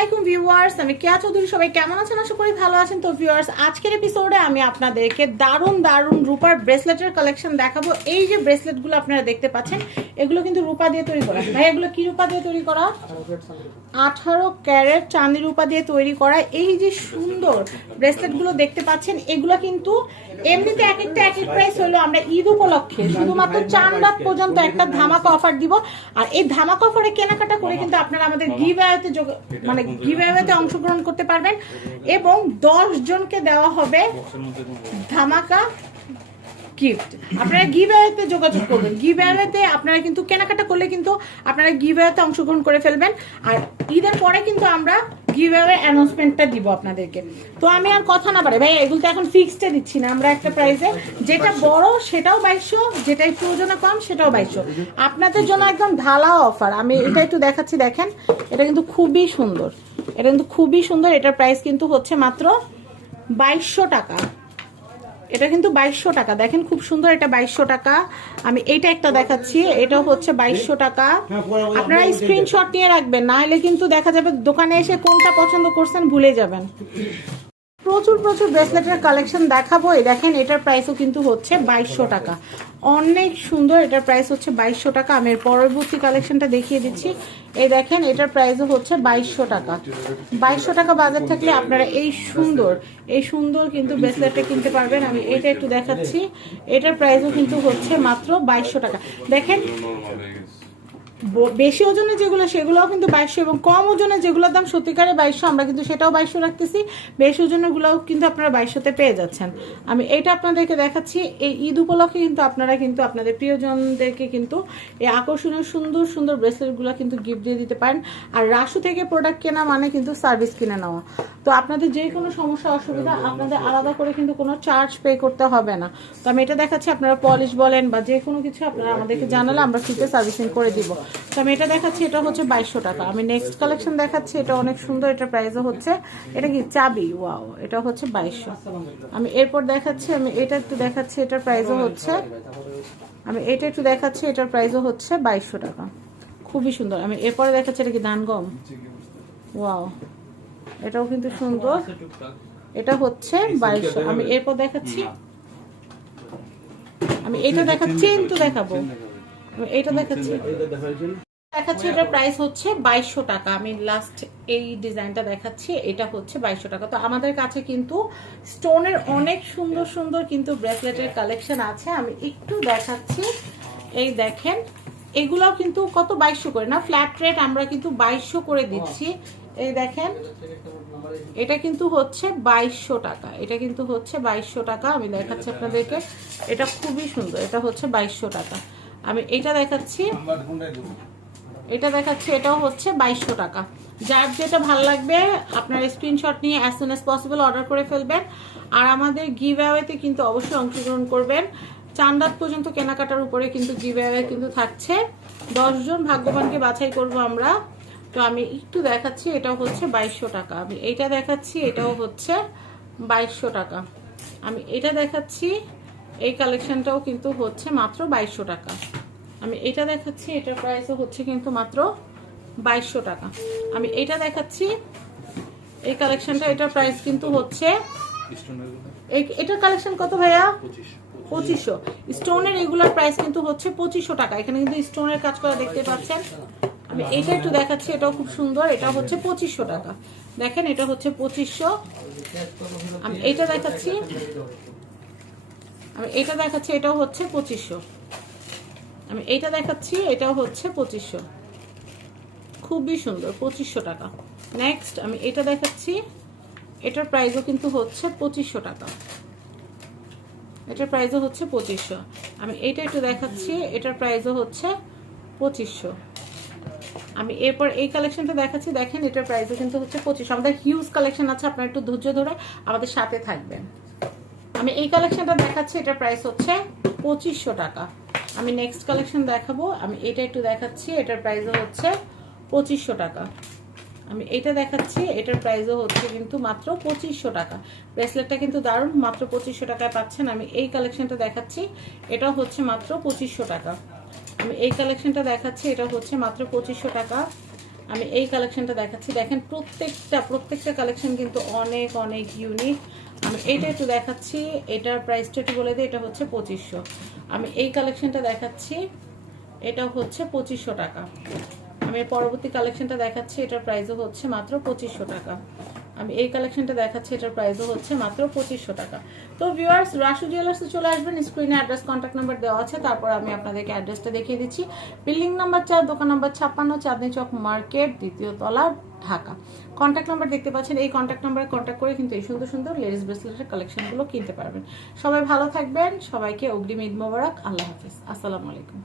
আলাইকুম ভিউয়ার্স, আমি কেয়া চৌধুরী। সবাই কেমন আছেন? আশা করি ভালো আছেন। তো ভিউয়ার্স, আজকের এপিসোডে আমি আপনাদেরকে দারুণ দারুণ রূপার ব্রেসলেটের কালেকশন দেখাবো। এই যে ব্রেসলেটগুলো আপনারা দেখতে পাচ্ছেন, এগুলো কিন্তু রূপা দিয়ে তৈরি করা। ভাই, এগুলো কি রূপা দিয়ে তৈরি করা? 18 ক্যারেট চাঁদি রূপা দিয়ে তৈরি করা। এই যে সুন্দর ব্রেসলেটগুলো দেখতে পাচ্ছেন, এগুলো কিন্তু এমনিতে এক একটা এক এক প্রাইস হলো। আমরা ঈদ উপলক্ষে শুধুমাত্র 4 রাত পর্যন্ত একটা ধামাকা অফার দিব। আর এই ধামাকা অফারে কেনাকাটা করে কিন্তু আপনারা আমাদের গিভঅ্যাওয়েতে মানে গিভঅ্যাওয়েতে অংশগ্রহণ করতে পারবেন এবং 10 জনকে দেওয়া হবে ধামাকা গিফট। আপনারা গিভঅ্যাওয়েতে যোগাযোগ করবেন। গিভঅ্যাওয়েতে আপনারা কিন্তু কেনাকাটা করলে কিন্তু আপনারা গিভঅ্যাওয়েতে অংশগ্রহণ করে ফেলবেন। আর ঈদের পরে কিন্তু আমরা গিভঅ্যাওয়ে অ্যানাউন্সমেন্টটা দিব আপনাদেরকে। তো আমি আর কথা না পারি ভাই, এগুলো তো এখন ফিক্সডে দিচ্ছি না আমরা একটা প্রাইসে। যেটা বড় সেটাও 2200, যেটা একটু ওজনে কম সেটাও 2200। আপনাদের জন্য একদম ঢালা অফার। আমি এটা একটু দেখাচ্ছি, দেখেন এটা কিন্তু খুবই সুন্দর। এটা কিন্তু খুবই সুন্দর। এটার প্রাইস কিন্তু হচ্ছে মাত্র 2200 টাকা। এটা কিন্তু 2200 টাকা। দেখেন খুব সুন্দর, এটা 2200 টাকা। আমি এইটা একটা দেখাচ্ছি, এটা হচ্ছে 2200 টাকা। আপনারা স্ক্রিনশট নিয়ে রাখবেন, না হলে কিন্তু দেখা যাবে দোকানে এসে কোনটা পছন্দ করছেন ভুলে যাবেন। প্রচুর প্রচুর ব্রেসলেটের কালেকশন দেখাবো। এই দেখেন, এটার প্রাইসও কিন্তু হচ্ছে 2200 টাকা। অনেক সুন্দর। এটার প্রাইস হচ্ছে 2200 টাকা। আমি এর পরবর্তী কালেকশনটা দেখিয়ে দিচ্ছি। এই দেখেন, এটার প্রাইসও হচ্ছে 2200 টাকা। 2200 টাকা বাজার থাকলে আপনারা এই সুন্দর কিন্তু ব্রেসলেটটা কিনতে পারবেন। আমি এটা একটু দেখাচ্ছি, এটার প্রাইসও কিন্তু হচ্ছে মাত্র 2200 টাকা। দেখেন, বেশি ওজনে যেগুলো সেগুলোও কিন্তু 2200, এবং কম ওজনে যেগুলোর দাম সত্যিকারে 2200 আমরা কিন্তু সেটাও 2200 রাখতেছি। বেশি ওজনেরগুলোও কিন্তু আপনারা 2200-তে পেয়ে যাচ্ছেন। আমি এইটা আপনাদেরকে দেখাচ্ছি। এই ঈদ উপলক্ষে কিন্তু আপনারা কিন্তু আপনাদের প্রিয়জনদেরকে কিন্তু এই আকর্ষণীয় সুন্দর সুন্দর ব্রেসলেটগুলো কিন্তু গিফট দিয়ে দিতে পারেন। আর রাসু থেকে প্রোডাক্ট কেনা মানে কিন্তু সার্ভিস কিনে নেওয়া। তো আপনাদের যে কোনো সমস্যা অসুবিধা আপনাদের আলাদা করে কিন্তু কোনো চার্জ পে করতে হবে না। তো আমি এটা দেখাচ্ছি, আপনারা পলিশ বলেন বা যে কোনো কিছু আপনারা আমাদেরকে জানালে আমরা ফ্রিতে সার্ভিসিং করে দিব। তো আমি এটা দেখাচ্ছি, এটা হচ্ছে 2200 টাকা। আমি নেক্সট কালেকশন দেখাচ্ছি, এটা অনেক সুন্দর। এটার প্রাইসও হচ্ছে, এটা কি চাবি, ওয়াও, এটা হচ্ছে 2200। আমি এরপর দেখাচ্ছি, আমি এটা একটু দেখাচ্ছি, এটার প্রাইসও হচ্ছে, আমি এটা একটু দেখাচ্ছি, এটার প্রাইসও হচ্ছে 2200 টাকা। খুবই সুন্দর। আমি এরপরে দেখাচ্ছি, এটা কি ধানগম, ওয়াও, এটাও কিন্তু সুন্দর। এটা হচ্ছে 2200। আমি এরপর দেখাচ্ছি, আমি এটা দেখাচ্ছি, কিন্তু দেখাবো এটা দেখাচ্ছি, এটার প্রাইস হচ্ছে 2200 টাকা। আমি লাস্ট এই ডিজাইনটা দেখাচ্ছি, এটা হচ্ছে 2200 টাকা। তো আমাদের কাছে কিন্তু স্টোনের অনেক সুন্দর সুন্দর কিন্তু ব্রেসলেটের কালেকশন আছে। আমি একটু দেখাচ্ছি, এই দেখেন, এগুলাও কিন্তু কত 2200 করে না, ফ্ল্যাট রেট আমরা কিন্তু 2200 করে দিচ্ছি। এই দেখেন, এটা কিন্তু হচ্ছে 2200 টাকা। এটা কিন্তু হচ্ছে 2200 টাকা। আমি দেখাচ্ছি আপনাদেরকে, এটা খুবই সুন্দর। এটা হচ্ছে 2200 টাকা। আমি এটা দেখাচ্ছি, এটাও হচ্ছে 2200 টাকা। যার যেটা ভালো লাগবে আপনার স্ক্রিনশট নিয়ে as soon as possible order করে ফেলবেন। আর আমাদের গিভঅ্যাওয়েতে কিন্তু অবশ্যই অংশগ্রহণ করবেন। 4 রাত পর্যন্ত কেনাকাটার উপরে কিন্তু গিভঅ্যাওয়ে কিন্তু থাকছে। 10 জন ভাগ্যবানকে বাছাই করব আমরা। তো আমি একটু দেখাচ্ছি, এটাও হচ্ছে 2200 টাকা। আমি এইটা দেখাচ্ছি, এটাও হচ্ছে 2200 টাকা। আমি এটা দেখাচ্ছি, এই কালেকশনটাও কিন্তু হচ্ছে মাত্র 2200 টাকা। আমি এটা দেখাচ্ছি, এটার প্রাইসও হচ্ছে কিন্তু মাত্র 2200 টাকা। আমি এটা দেখাচ্ছি, এই কালেকশনটা, এটার প্রাইস কিন্তু হচ্ছে, এটার কালেকশন কত ভাইয়া? 2500। স্টোনের রেগুলার প্রাইস কিন্তু হচ্ছে 2500 টাকা। এখানে কিন্তু স্টোনের কাজ করা দেখতে পাচ্ছেন। আমি এটা একটু দেখাচ্ছি, এটাও খুব সুন্দর। এটা হচ্ছে 2500 টাকা। দেখেন, এটা হচ্ছে 2500। আমি এটা দেখাচ্ছি, এটাও হচ্ছে 2500। আমি এইটা দেখাচ্ছি, এটাও হচ্ছে 2500। খুবই সুন্দর, 2500 টাকা। নেক্সট আমি এটা দেখাচ্ছি, এটার প্রাইসও কিন্তু হচ্ছে 2500 টাকা। এটার প্রাইসও হচ্ছে 2500। আমি এইটা একটু দেখাচ্ছি, এটার প্রাইসও হচ্ছে 2500। আমি এরপর এই কালেকশনটা দেখাচ্ছি, দেখেন, এটার প্রাইসও কিন্তু হচ্ছে 2500। আমাদের হিউজ কালেকশন আছে, আপনারা একটু ধৈর্য ধরে আমাদের সাথে থাকবেন। আমি এই কালেকশনটা দেখাচ্ছি, এটার প্রাইস হচ্ছে 2500 টাকা। আমি নেক্সট কালেকশন দেখাবো, আমি এটা একটু দেখাচ্ছি, এটার প্রাইসও হচ্ছে 2500 টাকা। আমি এটা দেখাচ্ছি, এটার প্রাইসও হচ্ছে কিন্তু মাত্র 2500 টাকা। ব্রেসলেটটা কিন্তু দারুণ, মাত্র 2500 টাকায় পাচ্ছেন। আমি এই কালেকশনটা দেখাচ্ছি, এটাও হচ্ছে মাত্র 2500 টাকা। আমি এই কালেকশনটা দেখাচ্ছি, এটা হচ্ছে মাত্র 2500 টাকা। আমি এই কালেকশনটা দেখাচ্ছি। দেখেন প্রত্যেকটা কালেকশন কিন্তু অনেক অনেক ইউনিক। আমি এইটা একটু দেখাচ্ছি, এটার প্রাইসটা একটু বলে দিই, এটা হচ্ছে 2500। আমি এই কালেকশনটা দেখাচ্ছি, এটা হচ্ছে 2500 টাকা। আমি পরবর্তী কালেকশনটা দেখাচ্ছি, এটার প্রাইসও হচ্ছে মাত্র 2500 টাকা। আমি এই কালেকশনটা দেখাচ্ছি, এটার প্রাইসও হচ্ছে মাত্র 2500 টাকা। তো ভিউয়ার্স, রাসু জুয়েলার্সে চলে আসবেন, স্ক্রিনে অ্যাড্রেস কন্ট্যাক্ট নাম্বার দেওয়া আছে। তারপর আমি আপনাদেরকে অ্যাড্রেসটা দেখিয়ে দিচ্ছি। বিল্ডিং নাম্বার 4, দোকান নাম্বার 56, চাঁদনি চক মার্কেট, 2য় তলা, ঢাকা। কন্ট্যাক্ট নাম্বার দেখতে পাচ্ছেন, এই কন্ট্যাক্ট নাম্বারে কন্ট্যাক্ট করে কিন্তু এই সুন্দর সুন্দর লেডিস ব্রেসলেটের কালেকশনগুলো কিনতে পারবেন। সবাই ভালো থাকবেন, সবাইকে অগ্রিম ঈদ মোবারক, আল্লাহ হাফিজ, আসসালামু আলাইকুম।